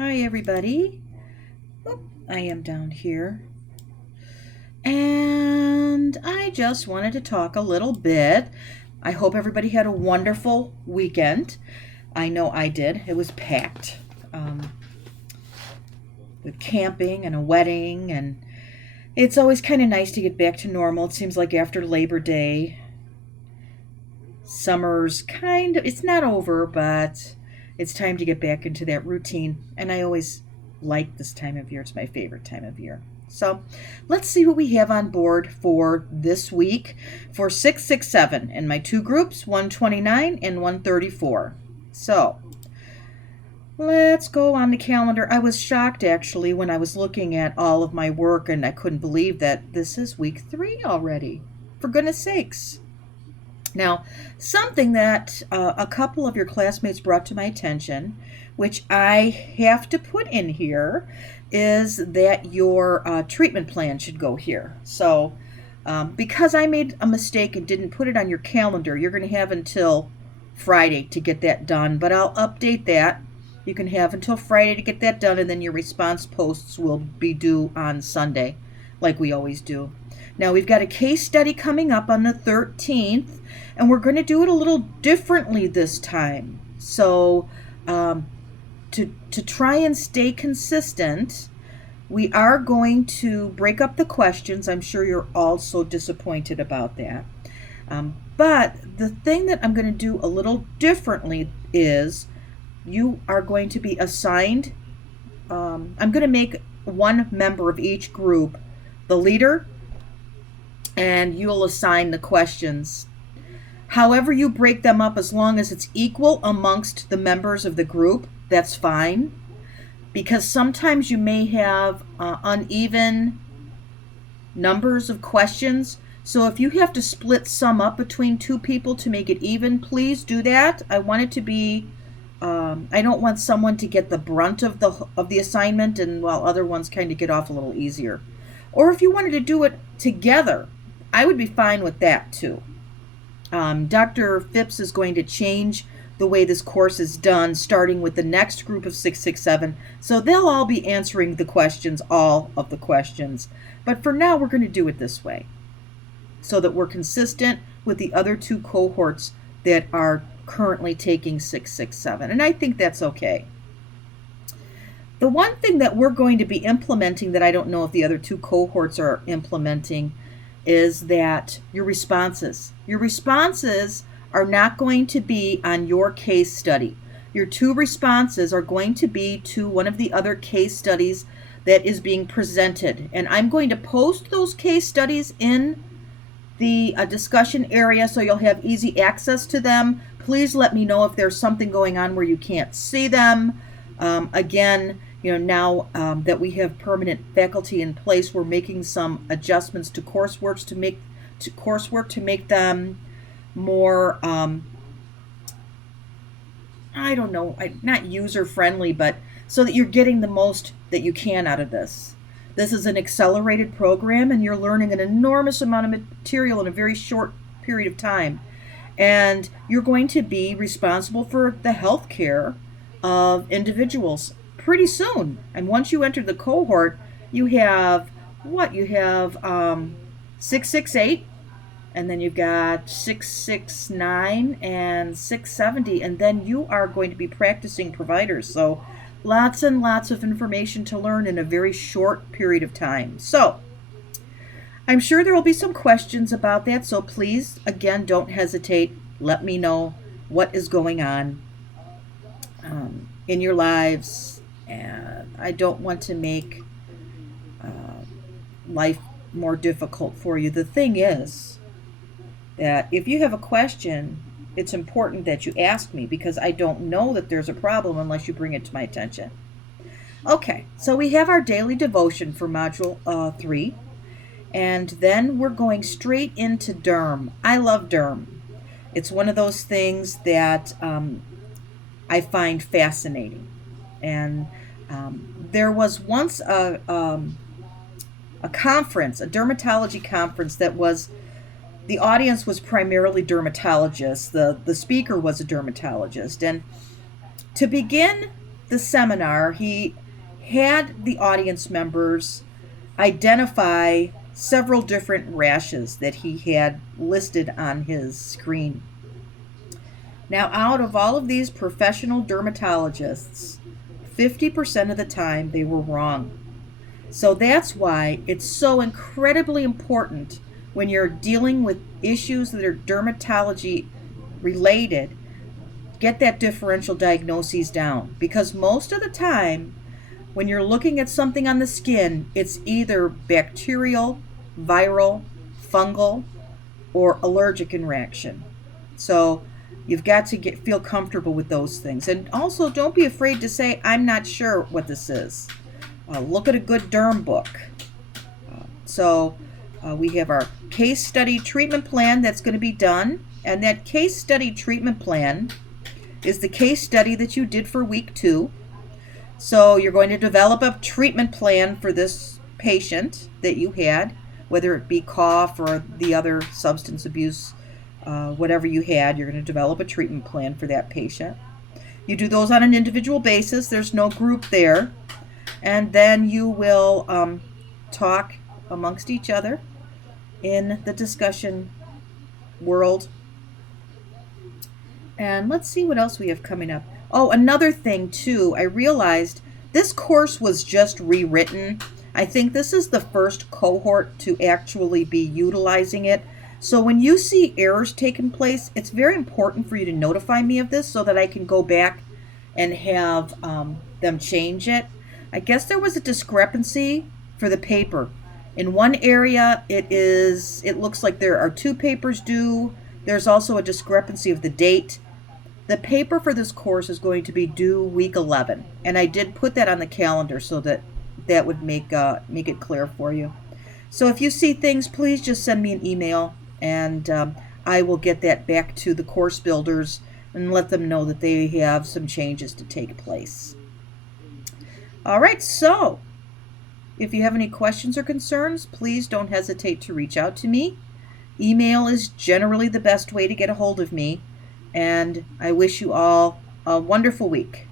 Hi, everybody. Oop, I am down here. And I just wanted to talk a little bit. I hope everybody had a wonderful weekend. I know I did. It was packed um, with camping and a wedding. And it's always kind of nice to get back to normal. It seems like after Labor Day, summer's it's not over, but it's time to get back into that routine. And I always like this time of year. It's my favorite time of year. So let's see what we have on board for this week for 667 in my two groups, 129 and 134. So let's go on the calendar. I was shocked actually when I was looking at all of my work and I couldn't believe that this is week 3 already. For goodness sakes. Now, something that a couple of your classmates brought to my attention, which I have to put in here, is that your treatment plan should go here. So, because I made a mistake and didn't put it on your calendar, you're going to have until Friday to get that done, but I'll update that. You can have until Friday to get that done, and then your response posts will be due on Sunday, like we always do. Now, we've got a case study coming up on the 13th, and we're going to do it a little differently this time. So, to try and stay consistent, we are going to break up the questions. I'm sure you're all so disappointed about that. But the thing that I'm going to do a little differently is you are going to be assigned, I'm going to make one member of each group the leader, and you'll assign the questions. However you break them up, as long as it's equal amongst the members of the group, that's fine. Because sometimes you may have uneven numbers of questions. So if you have to split some up between two people to make it even, please do that. I want it to be, I don't want someone to get the brunt of the assignment, and while other ones kind of get off a little easier. Or if you wanted to do it together, I would be fine with that too. Dr. Phipps is going to change the way this course is done, starting with the next group of 667. So they'll all be answering the questions, all of the questions. But for now, we're going to do it this way so that we're consistent with the other two cohorts that are currently taking 667. And I think that's okay. The one thing that we're going to be implementing that I don't know if the other two cohorts are implementing is that your responses are not going to be on your case study. Your two responses are going to be to one of the other case studies that is being presented. And I'm going to post those case studies in the discussion area so you'll have easy access to them. Please let me know if there's something going on where you can't see them. Again, now that we have permanent faculty in place, we're making some adjustments to coursework to make them more, not user friendly, but so that you're getting the most that you can out of this. This is an accelerated program, and you're learning an enormous amount of material in a very short period of time. And you're going to be responsible for the health care of individuals pretty soon. And once you enter the cohort, you have 668, and then you've got 669 and 670, and then you are going to be practicing providers. So lots and lots of information to learn in a very short period of time. So I'm sure there will be some questions about that, so please, again, don't hesitate. Let me know what is going on in your lives. And I don't want to make life more difficult for you. The thing is that if you have a question, it's important that you ask me, because I don't know that there's a problem unless you bring it to my attention. Okay, so we have our daily devotion for Module 3, and then we're going straight into derm. I love derm. It's one of those things that I find fascinating. And there was once a conference, a dermatology conference, that was, the audience was primarily dermatologists. The speaker was a dermatologist. And to begin the seminar, he had the audience members identify several different rashes that he had listed on his screen. Now, out of all of these professional dermatologists, 50% of the time they were wrong. So that's why it's so incredibly important when you're dealing with issues that are dermatology related, get that differential diagnoses down. Because most of the time, when you're looking at something on the skin, it's either bacterial, viral, fungal, or allergic in reaction. So you've got to feel comfortable with those things. And also, don't be afraid to say, I'm not sure what this is. Look at a good derm book. We have our case study treatment plan that's going to be done. And that case study treatment plan is the case study that you did for week 2. So you're going to develop a treatment plan for this patient that you had, whether it be cough or the other substance abuse, whatever you had, you're going to develop a treatment plan for that patient. You do those on an individual basis. There's no group there. And then you will talk amongst each other in the discussion world. And let's see what else we have coming up. Oh, another thing too, I realized this course was just rewritten. I think this is the first cohort to actually be utilizing it. So when you see errors taking place, it's very important for you to notify me of this so that I can go back and have them change it. I guess there was a discrepancy for the paper. In one area, it looks like there are 2 papers due. There's also a discrepancy of the date. The paper for this course is going to be due week 11, and I did put that on the calendar so that would make it clear for you. So if you see things, please just send me an email, and I will get that back to the course builders and let them know that they have some changes to take place. All right, so if you have any questions or concerns, please don't hesitate to reach out to me. Email is generally the best way to get a hold of me. And I wish you all a wonderful week.